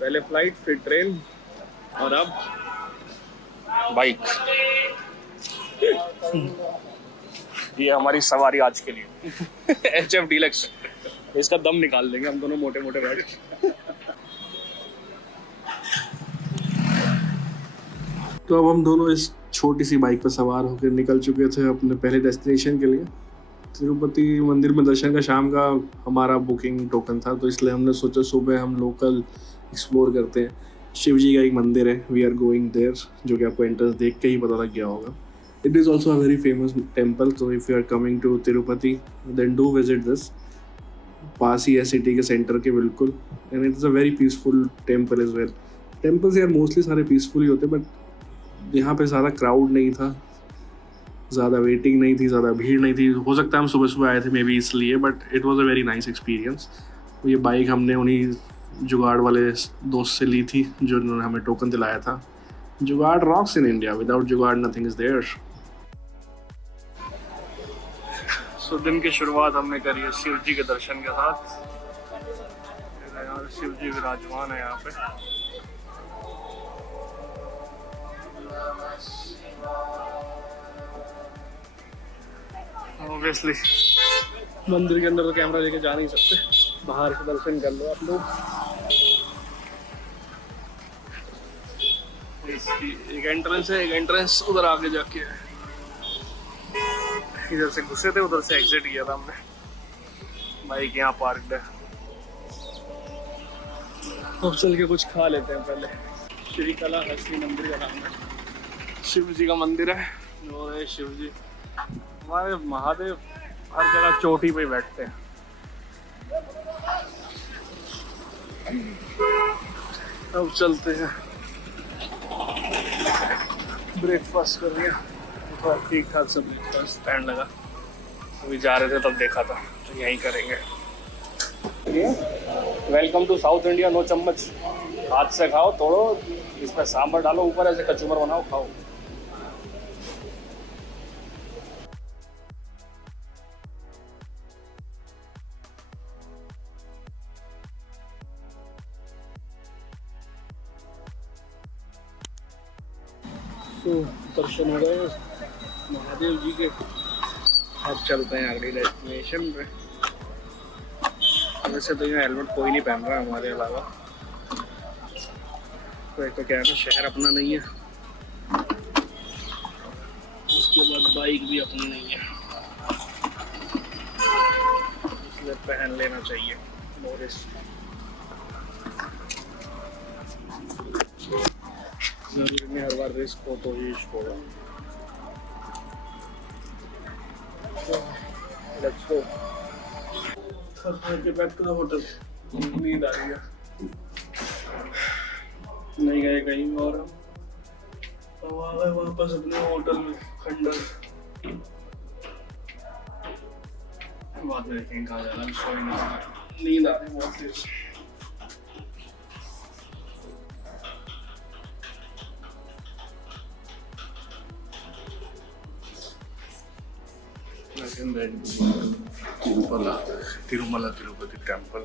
पहले फ्लाइट, फिर ट्रेन और अब बाइक। ये हमारी सवारी आज के लिए। HF डीलक्स, इसका दम निकाल देंगे हम दोनों मोटे मोटे बैठ के। तो अब हम दोनों इस छोटी सी बाइक पर सवार होकर निकल चुके थे अपने पहले डेस्टिनेशन के लिए। तिरुपति मंदिर में दर्शन का शाम का हमारा बुकिंग टोकन था, तो इसलिए हमने सोचा सुबह हम लोकल एक्सप्लोर करते हैं। शिव जी का एक मंदिर है, वी आर गोइंग देयर, जो कि आपको एंट्रेंस देख के ही पता लग गया होगा। It is also a very famous temple, तो if you are coming to Tirupati then do visit this. पास ही है सिटी के सेंटर के बिल्कुल, and it is a very peaceful temple is well. Temples यार मोस्टली सारे पीसफुल ही होते, बट यहाँ पे ज़्यादा क्राउड नहीं था, ज़्यादा वेटिंग नहीं थी, ज़्यादा भीड़ नहीं थी। हो सकता है हम सुबह सुबह आए थे मे बी इसलिए, but it was a very nice experience. ये बाइक हमने उन्हीं जुगाड़ वाले दोस्त से ली थी जो उन्होंने हमें टोकन दिलाया था। जुगाड़ रॉक्स इन इंडिया, विदाउट जुगाड़ नथिंग इज देयर। सो दिन की शुरुआत हमने करी है शिव जी के दर्शन के साथ। यार शिव जी विराजमान है यहाँ पे। ऑब्वियसली मंदिर के अंदर तो कैमरा लेके जा नहीं सकते, बाहर से दर्शन कर लो आप लोग। एक एंट्रेंस है, एक एंट्रेंस उधर आगे जाके है। इधर से घुसे थे, उधर से एग्जिट किया था हमने। बाइक यहाँ पार्कड है। अब चल के कुछ खा लेते हैं पहले। श्री कालाहस्ती मंदिर का नाम है, शिव जी का मंदिर है। जो है शिव जी, हमारे महादेव हर जगह चोटी पे बैठते हैं। अब चलते हैं, ब्रेकफास्ट कर लिया, थोड़ा ठीक ठाक से ब्रेकफास्ट स्टैंड लगा। अभी जा रहे थे तब देखा था, तो यहीं करेंगे। Welcome to South India, no चम्मच, हाथ से खाओ, तोड़ो, इसमें सांभर डालो, ऊपर ऐसे कचूमर बनाओ, खाओ। तो दर्शन हो गए महादेव जी के। अब चलते हैं अगली डेस्टिनेशन पे। वैसे तो यहाँ हेलमेट कोई नहीं पहन रहा हमारे अलावा, तो एक तो क्या है ना, शहर अपना नहीं है, उसके बाद बाइक भी अपनी नहीं है, इसलिए पहन लेना चाहिए। नो रिस्क, जरूरी नहीं हर बार रिस्क हो तो ही इश्क होगा। Let's go. Back to the hotel. नींद आ रही है, नहीं गए कहीं और हम। अब आ गए वापस अपने होटल में खंडर। बाद में देखेंगे कहाँ जाना, नींद आ रही बहुत तेज। तिरुमला तिरुपति टेम्पल।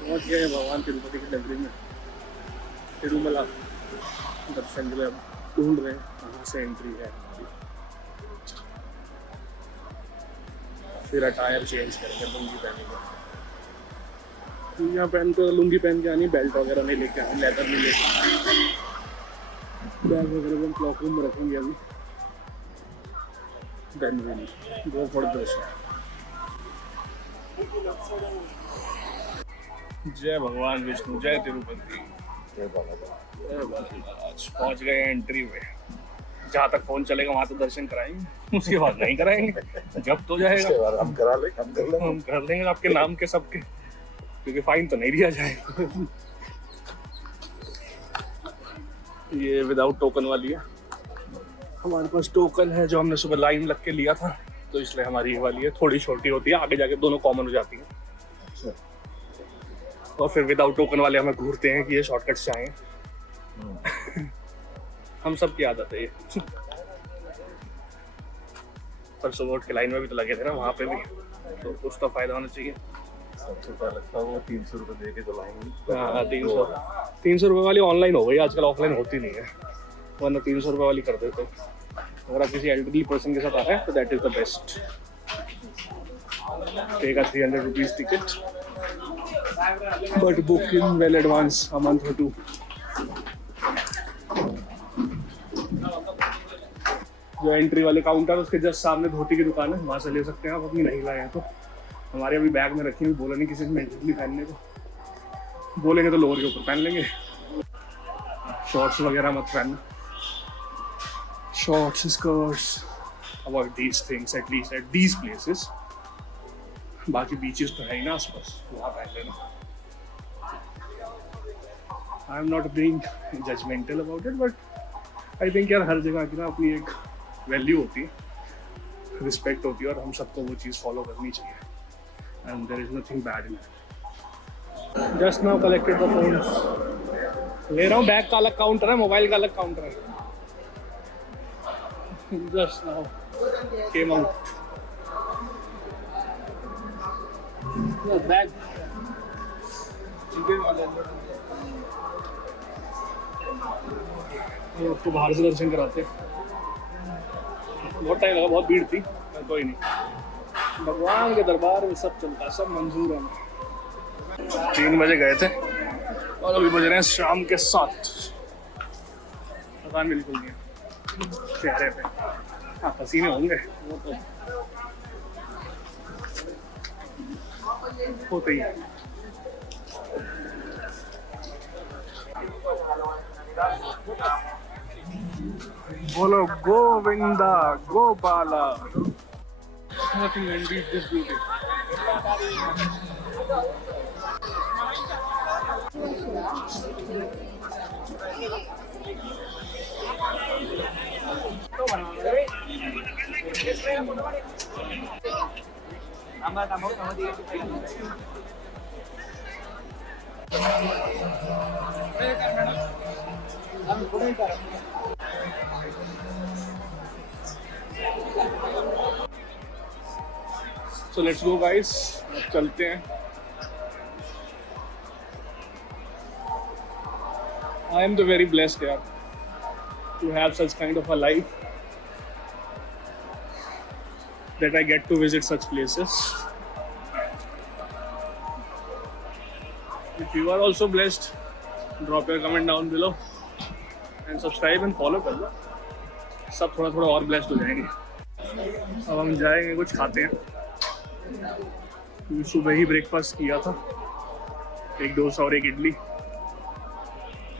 पहुंच गए भगवान तिरुपति की नगरी में, तिरुमला। दर्शन के लिए अब ढूंढ रहे हैं कहाँ से एंट्री है। फिर अटायर चेंज करेंगे, लुंगी पहनेंगे। यहाँ पहन तो लुंगी पहन के आनी, बेल्ट वगैरह नहीं लेके आनी, लेदर नहीं लेके आनी। बैग वगैरह हम क्लॉक रूम में रखेंगे अभी। देन विल गो फॉर दर्शन। जय भगवान विष्णु, जय तिरुपति, जय महाराज। पहुँच गए एंट्री में। जहाँ तक फोन चलेगा वहाँ तो दर्शन कराएंगे, उसके बाद नहीं कराएंगे। जब तो जाएगा हम कर लेंगे आपके नाम के सबके, क्योंकि फाइन तो नहीं दिया जाएगा। ये विदाउट टोकन वाली है। हमारे पास टोकन है जो हमने सुबह लाइन लग के लिया था, तो इसलिए हमारी ये वाली है। थोड़ी छोटी होती है, आगे जाके दोनों कॉमन हो जाती है। और फिर विदाउट टोकन वाले हमें घूरते हैं कि ये शॉर्टकट से आए। हम सब की आदत है ये। परसों वोट के लाइन में भी तो लगे थे ना, वहाँ पे भी, तो कुछ तो फायदा होना चाहिए। सबसे पहले लगता है वो 300 रुपये दे के तो लाएंगे। हाँ 300 रुपये वाली ऑनलाइन हो गई आजकल, ऑफलाइन होती नहीं है, वरना 300 रुपये वाली कर देते। अगर आप किसी एल्डरली पर्सन के साथ आ रहे हैं तो that is the best. Take a 300 rupees ticket but book in well advance, a month or 2। जो एंट्री वाले काउंटर उसके जस्ट सामने धोती की दुकान है, वहाँ से ले सकते हैं आप, अपनी नहीं लाए हैं तो। हमारे अभी बैग में रखी हुई, बोला नहीं किसी ने मेंटली पहनने को, बोलेंगे तो लोअर के ऊपर पहन लेंगे, शॉर्ट्स वगैरह मत पहनना, shorts skirts, avoid these things at least at these places. बाकी बीचेस तो है ही ना आसपास, वहाँ पहन लेना। I am not being judgmental about it, but I think यार हर जगह की ना अपनी एक वैल्यू होती है, रिस्पेक्ट होती है, और हम सबको वो चीज़ फॉलो करनी चाहिए, and there is nothing bad in it. Just now collected the phones, ले रहा हूँ, बैग का अलग काउंटर है, मोबाइल का अलग काउंटर है। Just now came out bag. उसको बाहर से दर्शन कराते, बहुत टाइम लगा, बहुत भीड़ थी, कोई नहीं, भगवान के दरबार में सब चलता है, सब मंजूर है। 3 बजे गए थे और अभी बज रहे हैं शाम के 7। थकान बिल्कुल नहीं है चेहरे पे, हाँ पसीने होंगे वो तो होते ही है। बोलो Govinda Gopala. Nothing can beat this beauty. So let's go guys, चलते हैं। I am the very blessed यार to have such kind of a life that I get to visit such places. If you are also blessed, drop your comment down below and subscribe and follow कर लो, सब थोड़ा थोड़ा और blessed हो जाएंगे। अब हम जाएंगे कुछ खाते हैं, सुबह ही ब्रेकफास्ट किया था, 1 डोसा और 1 इडली,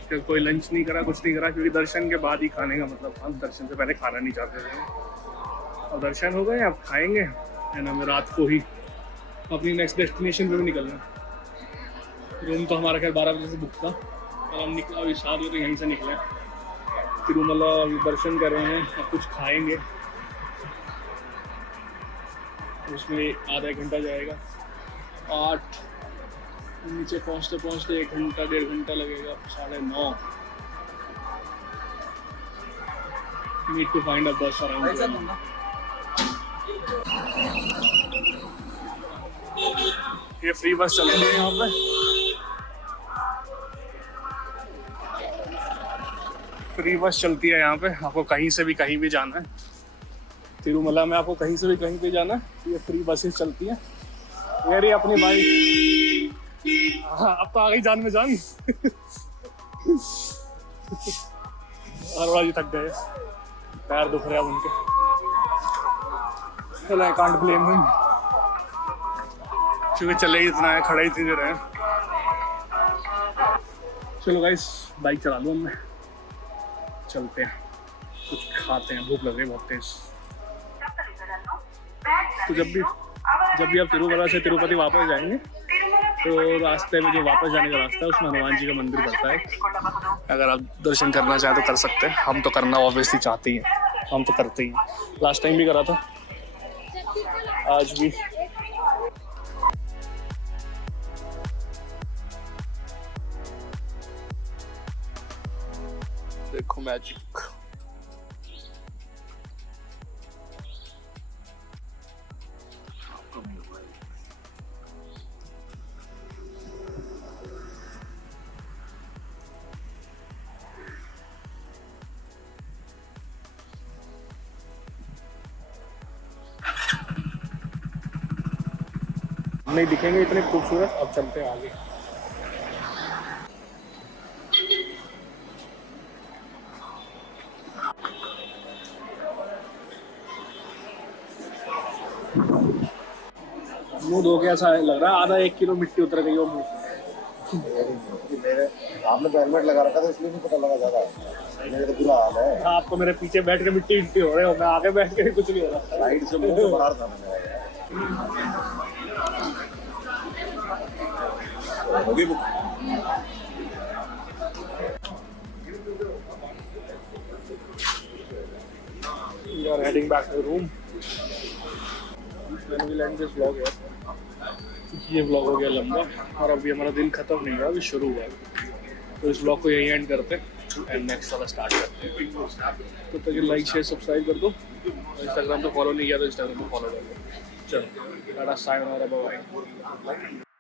फिर कोई लंच नहीं करा, कुछ नहीं करा, क्योंकि दर्शन के बाद ही खाने का मतलब, हम दर्शन से पहले खाना नहीं चाहते थे। और दर्शन हो गए, अब खाएंगे एंड हमें रात को ही अपनी नेक्स्ट डेस्टिनेशन पे भी निकलना। रूम तो हमारा खैर 12 बजे से बुक था, और हम निकला अभी 7 बजे, तो यहीं से निकले तिरुमला, दर्शन कर रहे हैं, अब कुछ खाएंगे, उसमें आधा 1 घंटा जाएगा। 8 नीचे पहुँचते पहुँचते 1 घंटा 1.5 घंटा लगेगा, 9:30। नीड टू फाइंड अ बस अराउंड। ये फ्री बस चल रही है यहाँ पे, फ्री बस चलती है यहाँ पे, आपको कहीं से भी कहीं भी जाना है तिरुमला में, आपको कहीं से भी कहीं पे जाना है, ये फ्री बसेस चलती है। ये रही अपनी बाइक, हाँ अब तो आ गई जान में जान। और थक गए, पैर दुख रहे हैं उनके, चलो आई कांट ब्लेम हिम, क्योंकि चले ही इतना है, खड़े ही इतनी देर है। चलो गाइस बाइक चला लूँ मैं, चलते हैं कुछ खाते हैं, भूख लग रही है बहुत तेज। तो जब भी आप तिरुमला से तिरुपति वापस जाएंगे तो रास्ते में जो वापस जाने का रास्ता है उसमें हनुमान जी का मंदिर पड़ता है, अगर आप दर्शन करना चाहें तो कर सकते हैं। हम तो करना ऑब्वियसली चाहते ही हैं, हम तो करते ही हैं, लास्ट टाइम भी करा था, आज भी। देखो मैजिक, नहीं दिखेंगे इतने खूबसूरत। अब चलते हैं आगे। मुंह धो के ऐसा लग रहा है आधा 1 किलो मिट्टी उतर गई हो मुंह से। मेरे आपने तो हेलमेट लगा रखा था इसलिए नहीं पता लगा ज्यादा। मेरे तो बुरा हाल है। आप तो मेरे पीछे बैठ के मिट्टी मिट्टी हो रहे हो, मैं आगे बैठ के कुछ नहीं हो रहा। साइड से मुंह से बाहर था मैंने। होगी book. We are heading back to the room. Then we'll end this vlog here. ये vlog हो गया लंबा और अभी हमारा दिन खत्म नहीं हुआ, अभी शुरू हुआ है। तो इस vlog को यहीं एंड करते हैं एंड नेक्स्ट वाला स्टार्ट करते हैं। तो तक लाइक शेयर सब्सक्राइब कर दो। इंस्टाग्राम पे फॉलो नहीं किया तो इंस्टाग्राम पे फॉलो कर दो। चलो टाटा, सायोनारा, बाय बाय।